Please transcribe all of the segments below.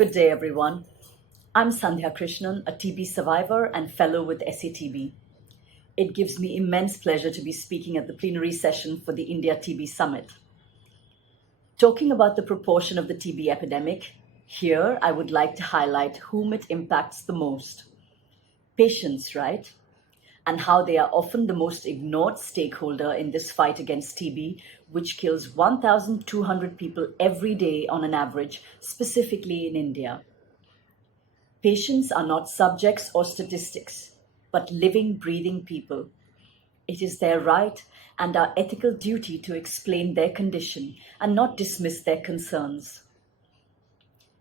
Good day, everyone. I'm Sandhya Krishnan, a TB survivor and fellow with SATB. It gives me immense pleasure to be speaking at the plenary session for the India TB Summit. Talking about the proportion of the TB epidemic, here I would like to highlight whom it impacts the most. Patients, right? And how they are often the most ignored stakeholder in this fight against TB, which kills 1,200 people every day on an average, specifically in India. Patients are not subjects or statistics, but living, breathing people. It is their right and our ethical duty to explain their condition and not dismiss their concerns.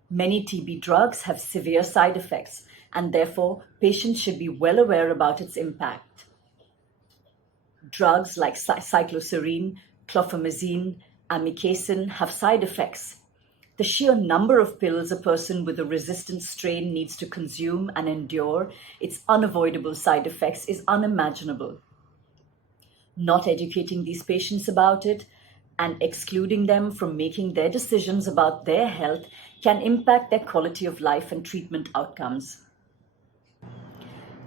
Many TB drugs have severe side effects, and therefore patients should be well aware about its impact. Drugs like cycloserine, clofamizine, amikacin have side effects. The sheer number of pills a person with a resistant strain needs to consume and endure its unavoidable side effects is unimaginable. Not educating these patients about it and excluding them from making their decisions about their health can impact their quality of life and treatment outcomes.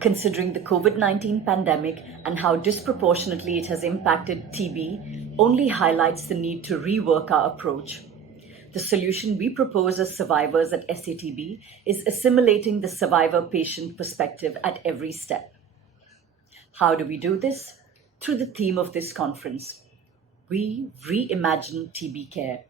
Considering the COVID-19 pandemic and how disproportionately it has impacted TB only highlights the need to rework our approach. The solution we propose as survivors at SATB is assimilating the survivor-patient perspective at every step. How do we do this? Through the theme of this conference. We reimagine TB care.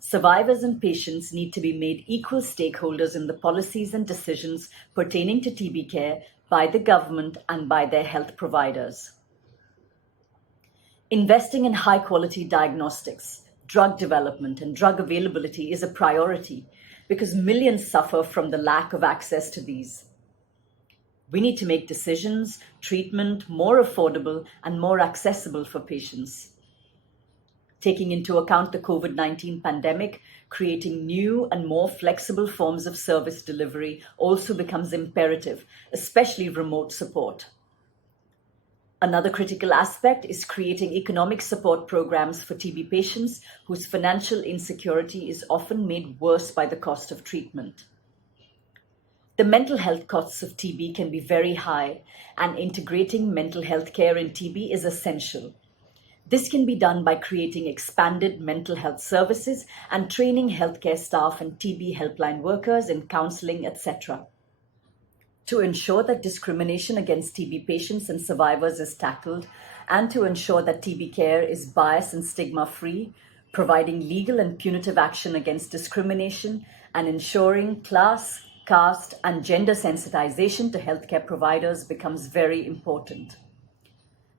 Survivors and patients need to be made equal stakeholders in the policies and decisions pertaining to TB care by the government and by their health providers. Investing in high-quality diagnostics, drug development, and drug availability is a priority because millions suffer from the lack of access to these. We need to make decisions, treatment more affordable and more accessible for patients. Taking into account the COVID-19 pandemic, creating new and more flexible forms of service delivery also becomes imperative, especially remote support. Another critical aspect is creating economic support programs for TB patients whose financial insecurity is often made worse by the cost of treatment. The mental health costs of TB can be very high, and integrating mental health care in TB is essential. This can be done by creating expanded mental health services and training healthcare staff and TB helpline workers in counseling, etc. To ensure that discrimination against TB patients and survivors is tackled, and to ensure that TB care is bias and stigma-free, providing legal and punitive action against discrimination, and ensuring class, caste, and gender sensitization to healthcare providers becomes very important.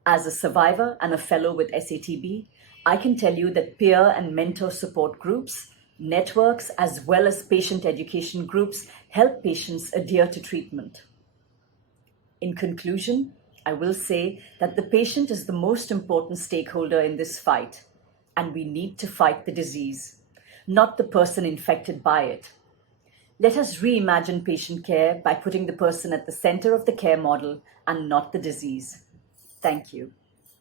As a survivor and a fellow with SATB, I can tell you that peer and mentor support groups, networks, as well as patient education groups help patients adhere to treatment. In conclusion, I will say that the patient is the most important stakeholder in this fight, and we need to fight the disease, not the person infected by it. Let us reimagine patient care by putting the person at the center of the care model and not the disease. Thank you.